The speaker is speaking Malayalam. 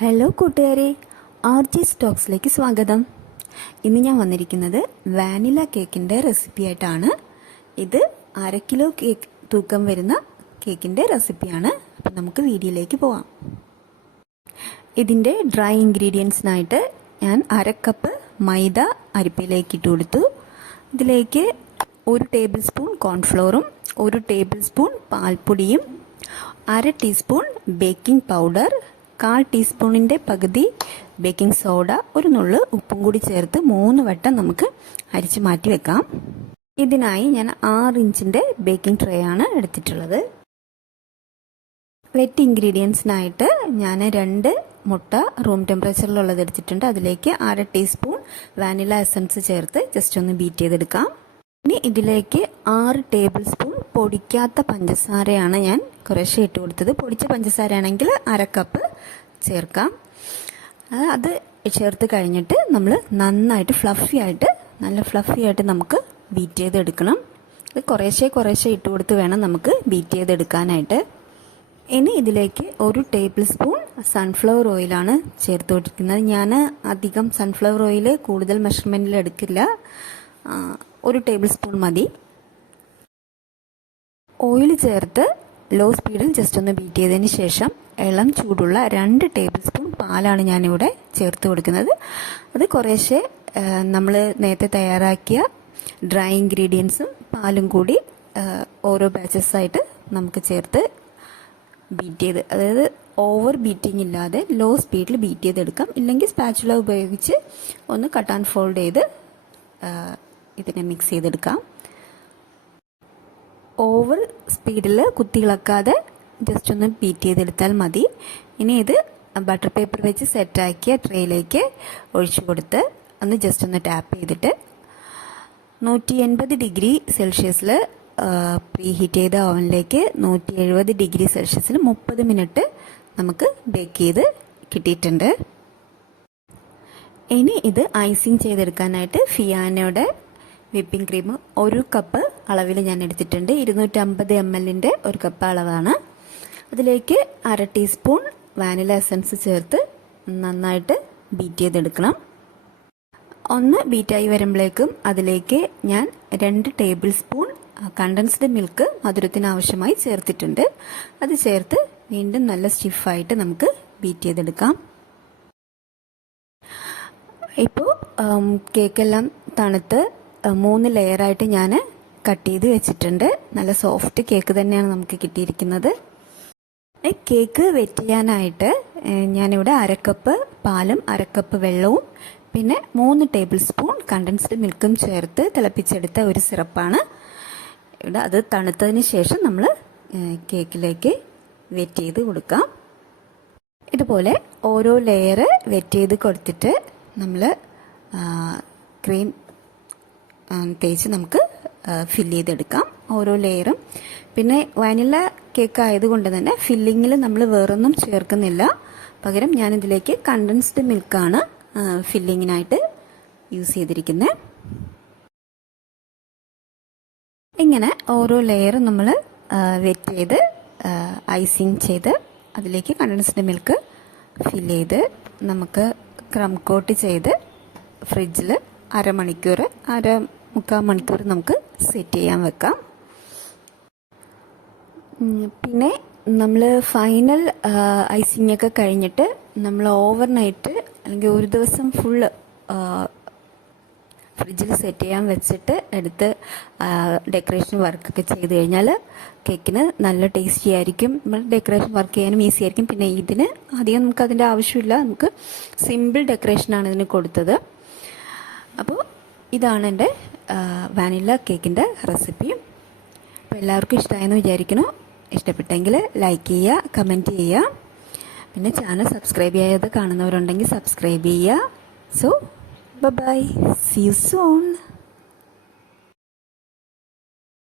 ഹലോ കൂട്ടുകാരെ. ആർ ജി സ്റ്റോക്സിലേക്ക് സ്വാഗതം. ഇന്ന് ഞാൻ വന്നിരിക്കുന്നത് വാനില കേക്കിന്റെ റെസിപ്പി ആയിട്ടാണ്. ഇത് അര കിലോ കേക്ക് തൂക്കം വരുന്ന കേക്കിന്റെ റെസിപ്പിയാണ് അപ്പം നമുക്ക് വീഡിയോയിലേക്ക് പോവാം. ഇതിന്റെ ഡ്രൈ ഇൻഗ്രീഡിയൻസിനായിട്ട് ഞാൻ അര കപ്പ് മൈദ അരിപ്പയിലേക്ക് ഇട്ട് കൊടുത്തു. ഇതിലേക്ക് ഒരു ടേബിൾ സ്പൂൺ കോൺഫ്ലോറും ഒരു ടേബിൾ സ്പൂൺ പാൽപ്പൊടിയും അര ടീസ്പൂൺ ബേക്കിംഗ് പൗഡർ കാൽ ടീസ്പൂണിന്റെ പകുതി ബേക്കിംഗ് സോഡ ഒരു നുള്ള് ഉപ്പും കൂടി ചേർത്ത് മൂന്ന് വട്ടം നമുക്ക് അരിച്ച് മാറ്റി വെക്കാം. ഇതിനായി ഞാൻ ആറ് ഇഞ്ചിന്റെ ബേക്കിംഗ് ട്രേ ആണ് എടുത്തിട്ടുള്ളത്. വെറ്റ് ഇൻഗ്രീഡിയൻസിനായിട്ട് ഞാൻ രണ്ട് മുട്ട റൂം ടെമ്പറേച്ചറിലുള്ളത് എടുത്തിട്ടുണ്ട്. അതിലേക്ക് അര ടീസ്പൂൺ വാനില എസൻസ് ചേർത്ത് ജസ്റ്റ് ഒന്ന് ബീറ്റ് ചെയ്തെടുക്കാം. ഇനി ഇതിലേക്ക് ആറ് ടേബിൾ സ്പൂൺ പൊടിക്കാത്ത പഞ്ചസാരയാണ് ഞാൻ കുറേശ്ശെ ഇട്ട് കൊടുത്തത്. പൊടിച്ച പഞ്ചസാര ആണെങ്കിൽ അര കപ്പ് ചേർക്കാം. അത് ചേർത്ത് കഴിഞ്ഞിട്ട് നമ്മൾ നന്നായിട്ട് ഫ്ലഫി ആയിട്ട് നല്ല ഫ്ലഫി ആയിട്ട് നമുക്ക് ബീറ്റ് ചെയ്തെടുക്കണം. ഇത് കുറേശ്ശെ കുറേശ്ശെ ഇട്ട് കൊടുത്ത് വേണം നമുക്ക് ബീറ്റ് ചെയ്തെടുക്കാനായിട്ട്. ഇനി ഇതിലേക്ക് ഒരു ടേബിൾ സ്പൂൺ സൺഫ്ലവർ ഓയിലാണ് ചേർത്ത് കൊടുക്കുന്നത് ഞാൻ അധികം സൺഫ്ലവർ ഓയിൽ കൂടുതൽ മെഷർമെന്റിൽ എടുക്കില്ല. ഒരു ടേബിൾ സ്പൂൺ മതി. ഓയിൽ ചേർത്ത് ലോ സ്പീഡിൽ ജസ്റ്റ് ഒന്ന് ബീറ്റ് ചെയ്തതിന് ശേഷം ഇളം ചൂടുള്ള രണ്ട് ടേബിൾ സ്പൂൺ പാലാണ് ഞാനിവിടെ ചേർത്ത് കൊടുക്കുന്നത്. അത് കുറേശ്ശെ നമ്മൾ നേരത്തെ തയ്യാറാക്കിയ ഡ്രൈ ഇൻഗ്രീഡിയൻസും പാലും കൂടി ഓരോ ബാച്ചസ് ആയിട്ട് നമുക്ക് ചേർത്ത് ബീറ്റ് ചെയ്ത് അതായത് ഓവർ ബീറ്റിംഗ് ഇല്ലാതെ ലോ സ്പീഡിൽ ബീറ്റ് ചെയ്തെടുക്കാം. ഇല്ലെങ്കിൽ സ്പാച്ചുല ഉപയോഗിച്ച് ഒന്ന് കട്ട് ആൻഡ് ഫോൾഡ് ചെയ്ത് ഇതിനെ മിക്സ് ചെയ്തെടുക്കാം. ഓവർ സ്പീഡിൽ കുത്തിളക്കാതെ ജസ്റ്റ് ഒന്ന് ബീറ്റ് ചെയ്തെടുത്താൽ മതി. ഇനി ഇത് ബട്ടർ പേപ്പർ വെച്ച് സെറ്റാക്കിയ ട്രേയിലേക്ക് ഒഴിച്ചു കൊടുത്ത് ഒന്ന് ജസ്റ്റ് ഒന്ന് ടാപ്പ് ചെയ്തിട്ട് നൂറ്റി എൺപത് ഡിഗ്രി സെൽഷ്യസിൽ പ്രീ ഹീറ്റ് ചെയ്ത ഓവനിലേക്ക് നൂറ്റി എഴുപത് ഡിഗ്രി സെൽഷ്യസിൽ മുപ്പത് മിനിറ്റ് നമുക്ക് ബേക്ക് ചെയ്ത് കിട്ടിയിട്ടുണ്ട്. ഇനി ഇത് ഐസിങ് ചെയ്തെടുക്കാനായിട്ട് ഫിയാനയുടെ വിപ്പിംഗ് ക്രീം ഒരു കപ്പ് അളവിൽ ഞാൻ എടുത്തിട്ടുണ്ട്. ഇരുന്നൂറ്റമ്പത് എം എല്ലിന്റെ ഒരു കപ്പ് അളവാണ്. അതിലേക്ക് അര ടീസ്പൂൺ വാനില എസൻസ് ചേർത്ത് നന്നായിട്ട് ബീറ്റ് ചെയ്തെടുക്കണം. ഒന്ന് ബീറ്റായി വരുമ്പോഴേക്കും അതിലേക്ക് ഞാൻ രണ്ട് ടേബിൾ സ്പൂൺ കണ്ടൻസ്ഡ് മിൽക്ക് മധുരത്തിന് ആവശ്യമായി ചേർത്തിട്ടുണ്ട്. അത് ചേർത്ത് വീണ്ടും നല്ല സ്റ്റിഫായിട്ട് നമുക്ക് ബീറ്റ് ചെയ്തെടുക്കാം. ഇപ്പോൾ കേക്കെല്ലാം തണുത്ത് മൂന്ന് ലെയറായിട്ട് ഞാൻ കട്ട് ചെയ്ത് വെച്ചിട്ടുണ്ട്. നല്ല സോഫ്റ്റ് കേക്ക് തന്നെയാണ് നമുക്ക് കിട്ടിയിരിക്കുന്നത്. കേക്ക് വെറ്റിയാനായിട്ട് ഞാനിവിടെ അരക്കപ്പ് പാലും അരക്കപ്പ് വെള്ളവും പിന്നെ മൂന്ന് ടേബിൾ സ്പൂൺ കണ്ടൻസ്ഡ് മിൽക്കും ചേർത്ത് തിളപ്പിച്ചെടുത്ത ഒരു സിറപ്പാണ്. ഇവിടെ അത് തണുത്തതിന് ശേഷം നമ്മൾ കേക്കിലേക്ക് വെറ്റ് ചെയ്ത് കൊടുക്കാം. ഇതുപോലെ ഓരോ ലെയർ വെറ്റ് ചെയ്ത് കൊടുത്തിട്ട് നമ്മൾ ക്രീം തേച്ച് നമുക്ക് ഫില്ല് ചെയ്തെടുക്കാം ഓരോ ലെയറും പിന്നെ വാനില കേക്ക് ആയതുകൊണ്ട് തന്നെ ഫില്ലിങ്ങിൽ നമ്മൾ വേറൊന്നും ചേർക്കുന്നില്ല. പകരം ഞാനിതിലേക്ക് കണ്ടൻസ്ഡ് മിൽക്കാണ് ഫില്ലിങ്ങിനായിട്ട് യൂസ് ചെയ്തിരിക്കുന്നത് ഇങ്ങനെ ഓരോ ലെയറും നമ്മൾ വെറ്റ് ചെയ്ത് ഐസിങ് ചെയ്ത് അതിലേക്ക് കണ്ടൻസ്ഡ് മിൽക്ക് ഫില്ല് ചെയ്ത് നമുക്ക് ക്രം കോട്ട് ചെയ്ത് ഫ്രിഡ്ജിൽ അരമണിക്കൂർ അര മുക്കാൽ മണിക്കൂർ നമുക്ക് സെറ്റ് ചെയ്യാൻ വെക്കാം. പിന്നെ നമ്മൾ ഫൈനൽ ഐസിങ് ഒക്കെ കഴിഞ്ഞിട്ട് നമ്മൾ ഓവർ നൈറ്റ് അല്ലെങ്കിൽ ഒരു ദിവസം ഫുള്ള് ഫ്രിഡ്ജിൽ സെറ്റ് ചെയ്യാൻ വെച്ചിട്ട് എടുത്ത് ഡെക്കറേഷൻ വർക്കൊക്കെ ചെയ്ത് കഴിഞ്ഞാൽ കേക്കിന് നല്ല ടേസ്റ്റി ആയിരിക്കും. നമ്മൾ ഡെക്കറേഷൻ വർക്ക് ചെയ്യാനും ഈസി ആയിരിക്കും. പിന്നെ ഇതിന് അധികം നമുക്ക് അതിന്റെ ആവശ്യമില്ല. നമുക്ക് സിമ്പിൾ ഡെക്കറേഷനാണ് ഇതിന് കൊടുത്തത്. അപ്പോൾ ഇതാണ് എന്റെ വാനില കേക്കിന്റെ റെസിപ്പിയും. അപ്പോൾ എല്ലാവർക്കും ഇഷ്ടമായെന്ന് വിചാരിക്കുന്നു. ഇഷ്ടപ്പെട്ടെങ്കിൽ ലൈക്ക് ചെയ്യുക കമന്റ് ചെയ്യുക. പിന്നെ ചാനൽ സബ്സ്ക്രൈബ് ചെയ്യാതെ കാണുന്നവരുണ്ടെങ്കിൽ സബ്സ്ക്രൈബ് ചെയ്യുക. So bye see you soon